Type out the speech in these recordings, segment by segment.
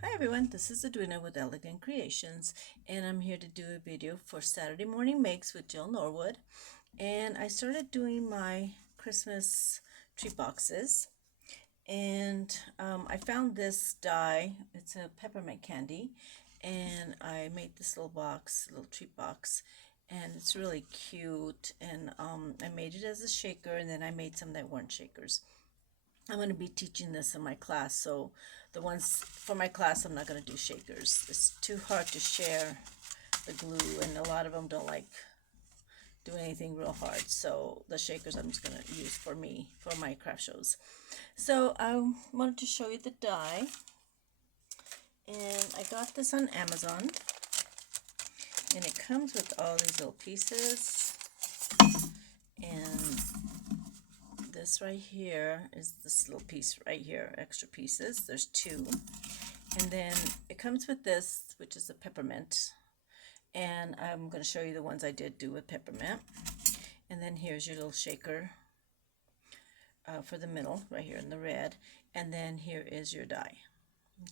Hi everyone, this is Edwina with Elegant Creations, and I'm here to do a video for Saturday Morning Makes with Jill Norwood. And I started doing my Christmas tree boxes, and I found this die. It's a peppermint candy, and I made this little box, little tree box, and it's really cute. And I made it as a shaker, and then I made some that weren't shakers. I'm going to be teaching this in my class, so the ones for my class I'm not going to do shakers. It's too hard to share the glue, and a lot of them don't like doing anything real hard, so the shakers I'm just going to use for me for my craft shows. So I wanted to show you the die, and I got this on Amazon, and it comes with all these little pieces, and this right here is this little piece right here, extra pieces. There's two. And then it comes with this, which is the peppermint. And I'm going to show you the ones I did do with peppermint. And then here's your little shaker for the middle, right here in the red. And then here is your die.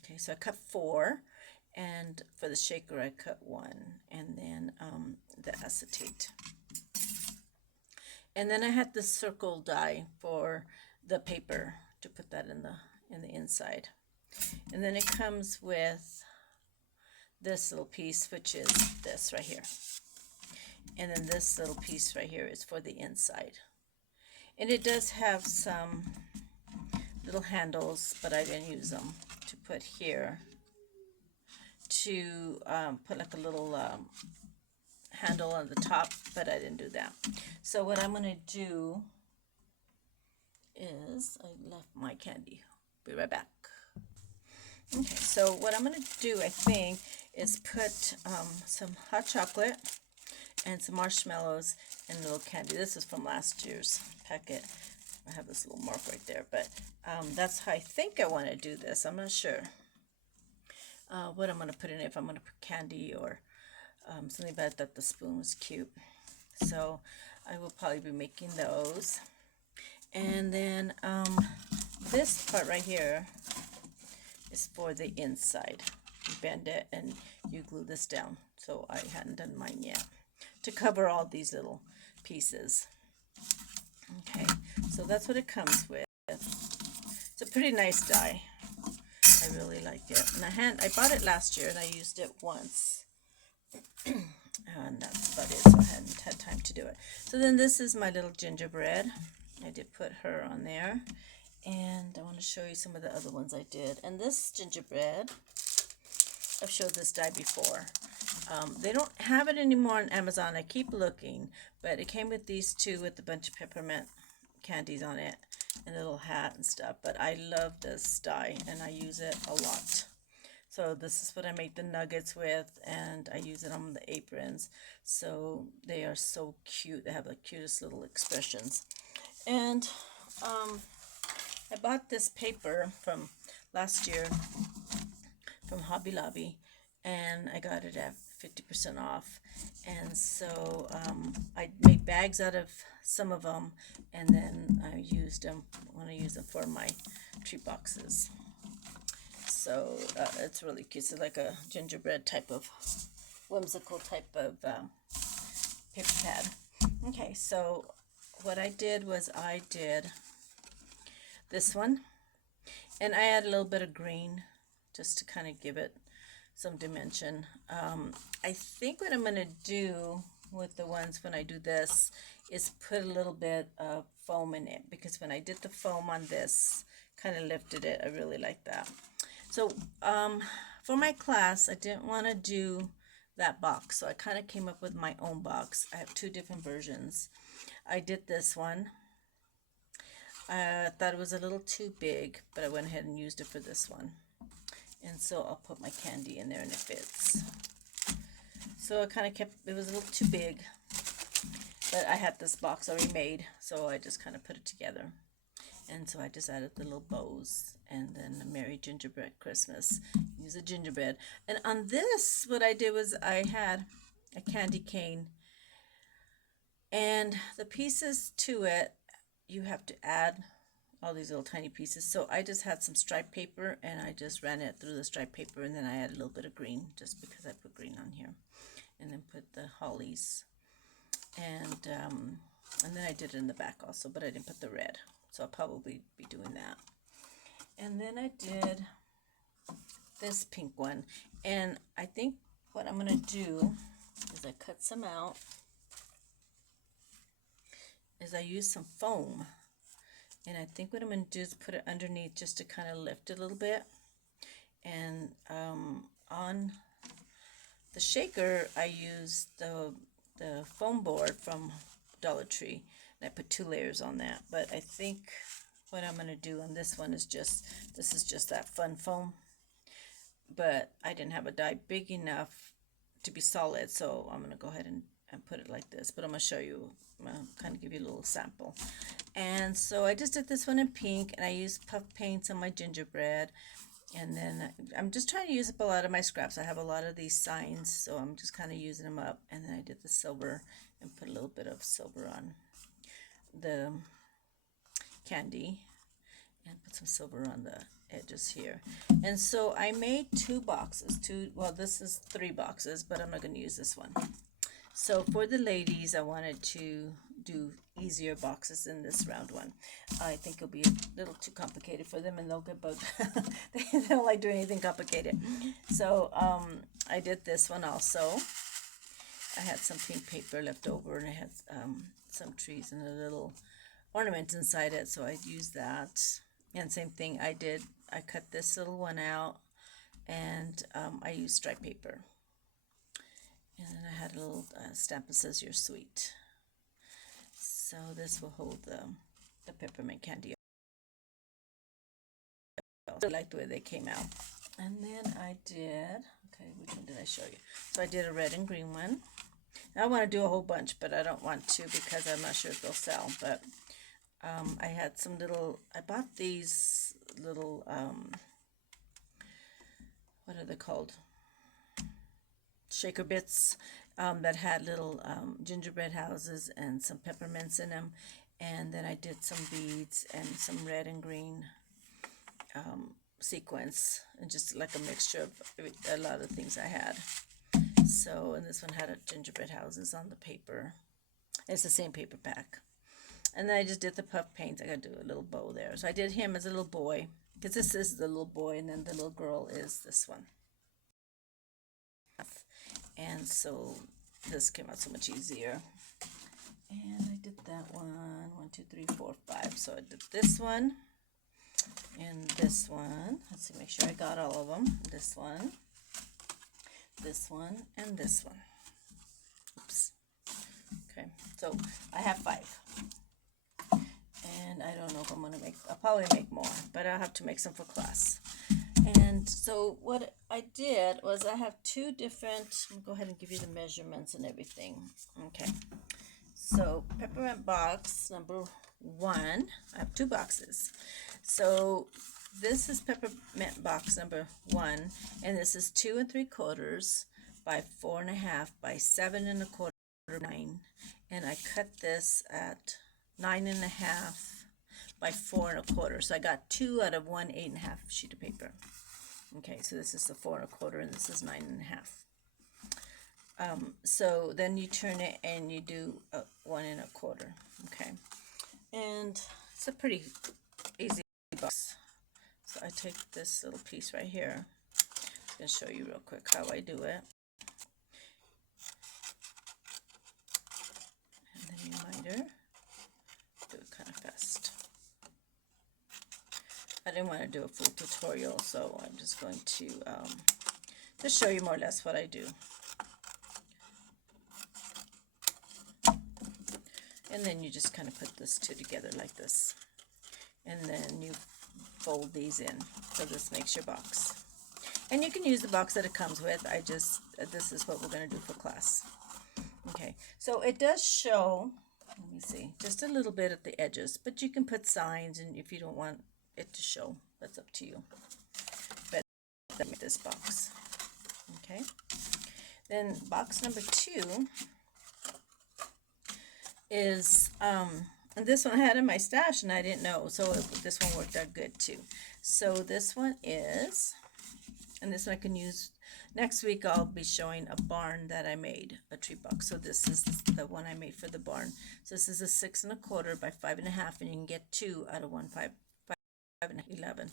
Okay, so I cut 4. And for the shaker, I cut 1. And then the acetate. And then I had the circle die for the paper to put that in the inside. And then it comes with this little piece, which is this right here. And then this little piece right here is for the inside. And it does have some little handles, but I didn't use them, to put here, to put like a little handle on the top, but I didn't do that. So what I'm going to do is, I left my candy. Be right back. Okay, so what I'm going to do, I think, is put some hot chocolate and some marshmallows and a little candy. This is from last year's packet. I have this little mark right there, but that's how I think I want to do this. I'm not sure what I'm going to put in it, if I'm going to put candy or something, but I thought the spoon was cute. So I will probably be making those. And then this part right here is for the inside. You bend it and you glue this down. So I hadn't done mine yet, to cover all these little pieces. Okay, so that's what it comes with. It's a pretty nice die. I really like it. And I bought it last year and I used it once. And that's about it, so I hadn't had time to do it. So then this is my little gingerbread. I did put her on there. And I want to show you some of the other ones I did. And this gingerbread, I've showed this die before. They don't have it anymore on Amazon. I keep looking, but it came with these two with a bunch of peppermint candies on it and a little hat and stuff. But I love this die and I use it a lot. So this is what I make the nuggets with, and I use it on the aprons. So they are so cute. They have the cutest little expressions. And I bought this paper from last year from Hobby Lobby, and I got it at 50% off. And so I made bags out of some of them, and then I used them when I use them for my tree boxes. So it's really cute. It's like a gingerbread type of, whimsical type of paper pad. Okay, so what I did was I did this one, and I add a little bit of green just to kind of give it some dimension. I think what I'm going to do with the ones when I do this is put a little bit of foam in it, because when I did the foam on this, kind of lifted it. I really like that. So for my class, I didn't want to do that box, so I kind of came up with my own box. I have 2 different versions. I did this one. I thought it was a little too big, but I went ahead and used it for this one. And so I'll put my candy in there and it fits. So I kind of kept, it was a little too big, but I had this box already made, so I just kind of put it together. And so I just added the little bows, and then a Merry Gingerbread Christmas. Use a gingerbread. And on this, what I did was I had a candy cane, and the pieces to it, you have to add all these little tiny pieces. So I just had some striped paper and I just ran it through the striped paper, and then I added a little bit of green just because I put green on here, and then put the hollies, and then I did it in the back also, but I didn't put the red, so I'll probably be doing that. And then I did this pink one, and I think what I'm gonna do is I cut some out, is I use some foam. And I think what I'm going to do is put it underneath just to kind of lift it a little bit. And on the shaker, I used the foam board from Dollar Tree. And I put 2 layers on that. But I think what I'm going to do on this one is this is just that fun foam. But I didn't have a die big enough to be solid, so I'm going to go ahead and put it like this. But I'm going to show you, kind of give you a little sample. And so I just did this one in pink, and I used puff paints on my gingerbread. And then I'm just trying to use up a lot of my scraps. I have a lot of these signs, so I'm just kind of using them up. And then I did the silver and put a little bit of silver on the candy and put some silver on the edges here. And so I made 2 boxes. Well, this is 3 boxes, but I'm not going to use this one. So for the ladies, I wanted to do easier boxes in this round one. I think it'll be a little too complicated for them, and they'll get bugged. They don't like doing anything complicated. So I did this one also. I had some pink paper left over, and I had some trees and a little ornament inside it, so I used that. And same thing I did. I cut this little one out, and I used striped paper. And then I had a little stamp that says "You're sweet." So this will hold the peppermint candy. I like the way they came out. And then I did, okay, which one did I show you? So I did a red and green one. Now I want to do a whole bunch, but I don't want to because I'm not sure if they'll sell. But I had some little, I bought these little, what are they called? Shaker bits that had little gingerbread houses and some peppermints in them. And then I did some beads and some red and green sequins, and just like a mixture of a lot of things I had. So, and this one had a gingerbread houses on the paper. It's the same paper pack. And then I just did the puff paints. I got to do a little bow there. So I did him as a little boy, because this is the little boy, and then the little girl is this one. And so this came out so much easier. And I did that one. 1, 2, 3, 4, 5. So I did this one and this one. Let's see, make sure I got all of them. This one, and this one. Oops. Okay, so I have 5. And I don't know if I'm going to make, I'll probably make more, but I'll have to make some for class. And so what I did was I have 2 different, I'll go ahead and give you the measurements and everything. Okay, so peppermint box number 1, I have 2 boxes. So this is peppermint box number 1, and this is 2 3/4 by 4 1/2 by 7 1/4, 9. And I cut this at 9 1/2 by 4 1/4. So I got 2 out of 1 8 1/2 sheet of paper. Okay, so this is the 4 1/4, and this is 9 1/2. So then you turn it and you do 1 1/4. Okay, and it's a pretty easy box. So I take this little piece right here. I'm going to show you real quick how I do it. And then you miter. Do it kind of fast. I didn't want to do a full tutorial, so I'm just going to just show you more or less what I do. And then you just kind of put this 2 together like this. And then you fold these in. So this makes your box. And you can use the box that it comes with. This is what we're going to do for class. Okay, so it does show, let me see, just a little bit at the edges, but you can put signs, and if you don't want it to show, that's up to you. But let me this box. Okay, then box number 2 is And this one I had in my stash and I didn't know, so this one worked out good too. So this one is, and this one I can use, next week I'll be showing a barn that I made, a tree box. So this is the one I made for the barn. So this is a 6 1/4 by 5 1/2, and you can get 2 out of 1, 5, 5 and 11.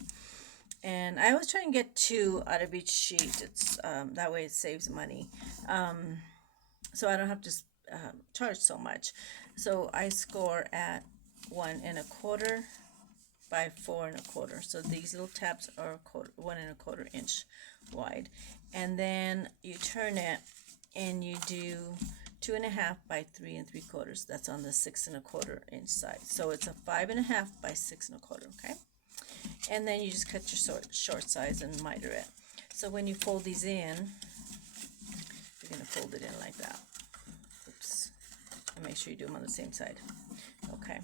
And I always try and get 2 out of each sheet. It's that way it saves money. So I don't have to charge so much. So I score at 1 1/4 by 4 1/4. So these little tabs are 1 1/4 inch wide. And then you turn it and you do 2 1/2 by 3 3/4. That's on the 6 1/4 inch side. So it's a 5 1/2 by 6 1/4, okay? And then you just cut your short size and miter it. So when you fold these in, you're going to fold it in like that. Oops. And make sure you do them on the same side. Okay.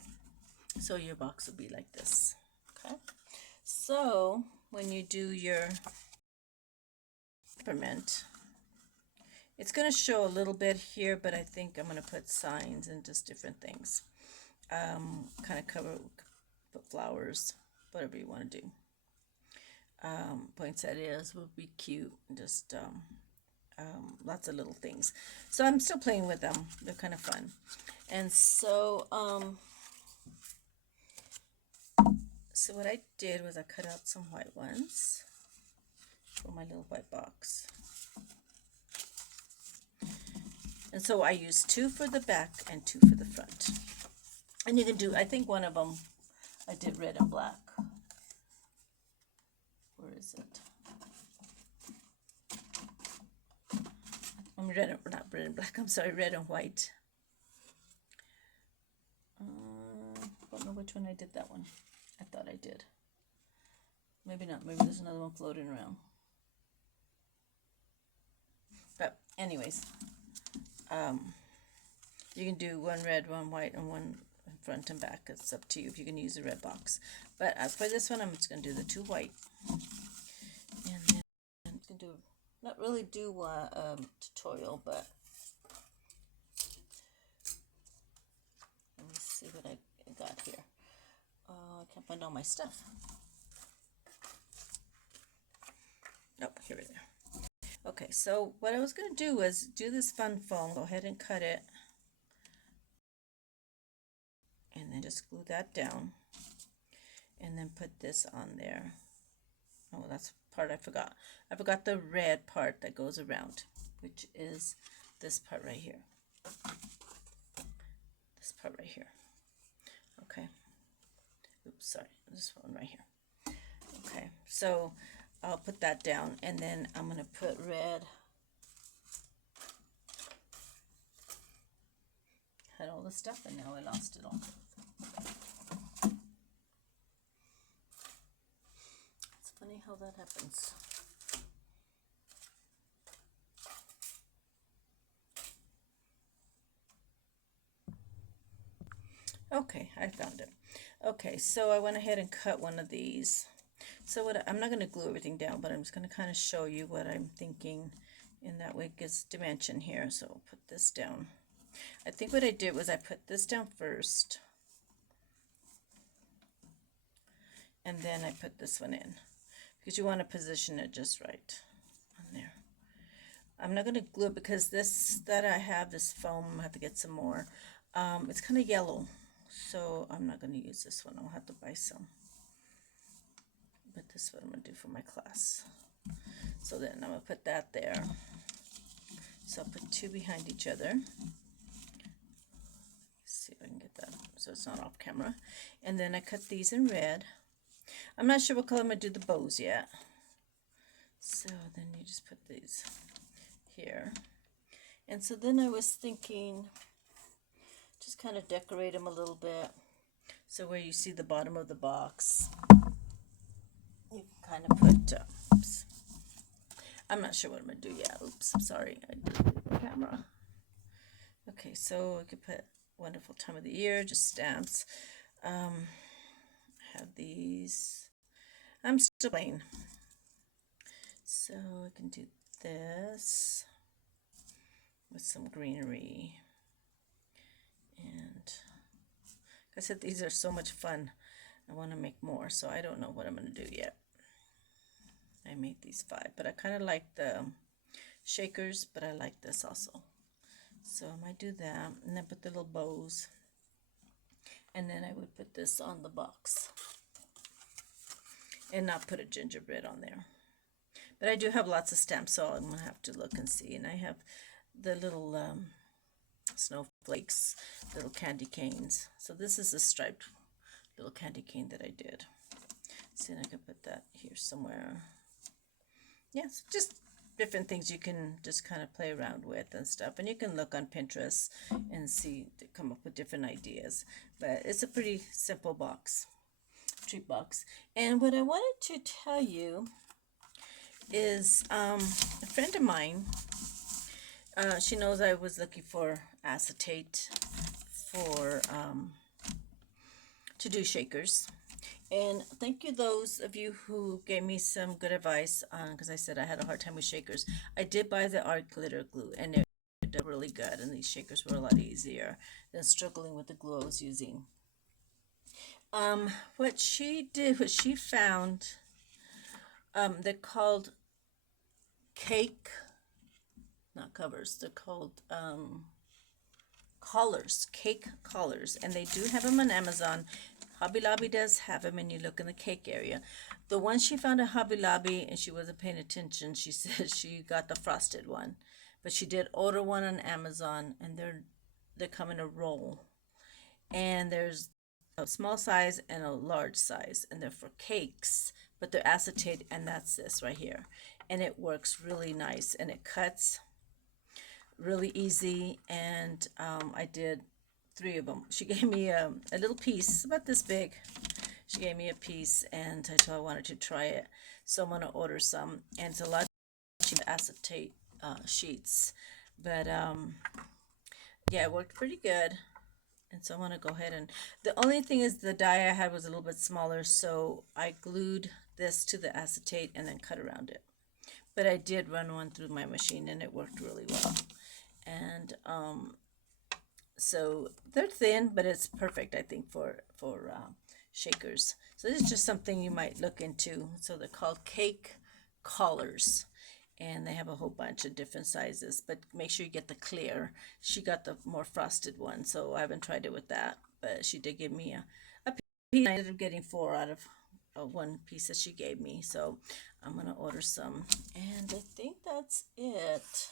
So your box will be like this. Okay. So when you do your peppermint, it's going to show a little bit here, but I think I'm going to put signs and just different things. Kind of put flowers, whatever you want to do. Poinsettias would be cute. Just lots of little things. So I'm still playing with them. They're kind of fun. And so, so what I did was I cut out some white ones for my little white box. And so I used 2 for the back and 2 for the front. And you can do, I think one of them I did red and black. Where is it? I'm red, not red and black, I'm sorry, red and white. I don't know which one I did that one. I thought I did. Maybe not, maybe there's another one floating around. But anyways, you can do 1 red, 1 white, and 1 front and back. It's up to you if you can use a red box. But as for this one, I'm just going to do the 2 white. And then I'm going to do, not really do a tutorial, but let me see what I got here. I can't find all my stuff. Nope, here we go. Okay, so what I was going to do was do this fun foam. Go ahead and cut it. And then just glue that down. And then put this on there. Oh, that's part I forgot. I forgot the red part that goes around, which is this part right here. This part right here. Okay. Oops, sorry. This one right here. Okay, so I'll put that down, and then I'm going to put red. Had all the stuff, and now I lost it all. It's funny how that happens. Okay, I found it. Okay, so I went ahead and cut one of these. So I'm not going to glue everything down, but I'm just going to kind of show you what I'm thinking, and that way it gives dimension here. So I'll put this down. I think what I did was I put this down first, and then I put this one in, because you want to position it just right on there. I'm not going to glue it because this that I have, this foam, I have to get some more. It's kind of yellow, so I'm not going to use this one. I'll have to buy some. But this is what I'm going to do for my class. So then I'm going to put that there. So I'll put 2 behind each other. See if I can get that so it's not off camera. And then I cut these in red. I'm not sure what color I'm going to do the bows yet. So then you just put these here. And so then I was thinking, just kind of decorate them a little bit. So where you see the bottom of the box, you can kind of put, oops. I'm not sure what I'm going to do yet. Oops, I'm sorry. I did the camera. Okay, so I could put wonderful time of the year, just stamps. Have these. I'm still playing. So I can do this with some greenery. And I said these are so much fun. I want to make more, so I don't know what I'm going to do yet. I made these 5, but I kind of like the shakers, but I like this also. So I might do that, and then put the little bows, and then I would put this on the box, and not put a gingerbread on there. But I do have lots of stamps, so I'm gonna have to look and see. And I have the little snowflakes, little candy canes. So this is a striped little candy cane that I did. See, and I can put that here somewhere. Yes, just different things you can just kind of play around with and stuff. And you can look on Pinterest and see, to come up with different ideas. But it's a pretty simple box, treat box. And what I wanted to tell you is a friend of mine, she knows I was looking for acetate for to do shakers. And thank you those of you who gave me some good advice on, because I said I had a hard time with shakers. I did buy the art glitter glue, and it did really good, and these shakers were a lot easier than struggling with the glue I was using. What she did was she found, they're called cake, not covers, they're called collars, cake collars, and they do have them on Amazon. Hobby Lobby does have them, and you look in the cake area. The one she found at Hobby Lobby, and she wasn't paying attention, she said she got the frosted one, but she did order one on Amazon, and they come in a roll, and there's a small size and a large size, and they're for cakes, but they're acetate, and that's this right here, and it works really nice, and it cuts really easy. And I did 3 of them. She gave me a little piece about this big. She gave me a piece, and I told her I wanted to try it, so I'm going to order some. And it's a lot of acetate sheets, but yeah, it worked pretty good. And so I'm going to go ahead, and the only thing is the die I had was a little bit smaller, so I glued this to the acetate and then cut around it. But I did run one through my machine, and it worked really well. And so they're thin, but it's perfect, I think, for shakers. So this is just something you might look into. So they're called cake collars, and they have a whole bunch of different sizes, but make sure you get the clear. She got the more frosted one, so I haven't tried it with that, but she did give me a piece. I ended up getting 4 out of 1 piece that she gave me, so I'm gonna order some, and I think that's it.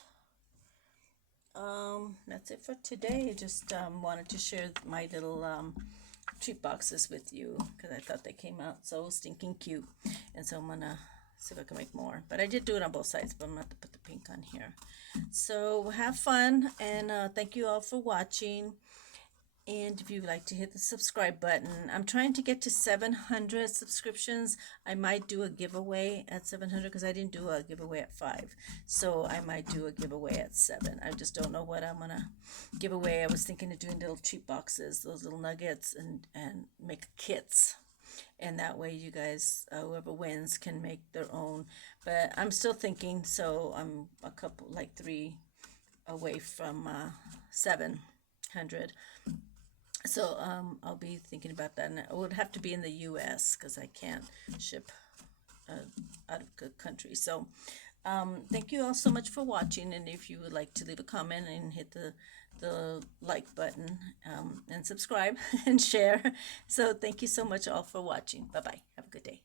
That's it for today. Just wanted to share my little treat boxes with you, because I thought they came out so stinking cute, and so I'm gonna see if I can make more. But I did do it on both sides, but I'm gonna have to put the pink on here. So have fun, and thank you all for watching. And if you'd like to hit the subscribe button, I'm trying to get to 700 subscriptions. I might do a giveaway at 700, because I didn't do a giveaway at 5. So I might do a giveaway at 7. I just don't know what I'm going to give away. I was thinking of doing little treat boxes, those little nuggets, and make kits. And that way you guys, whoever wins, can make their own. But I'm still thinking, so I'm a couple, like 3 away from 700. So I'll be thinking about that, and it would have to be in the U.S. because I can't ship out of the country. So thank you all so much for watching, and if you would like to leave a comment and hit the like button and subscribe and share. So thank you so much all for watching. Bye-bye. Have a good day.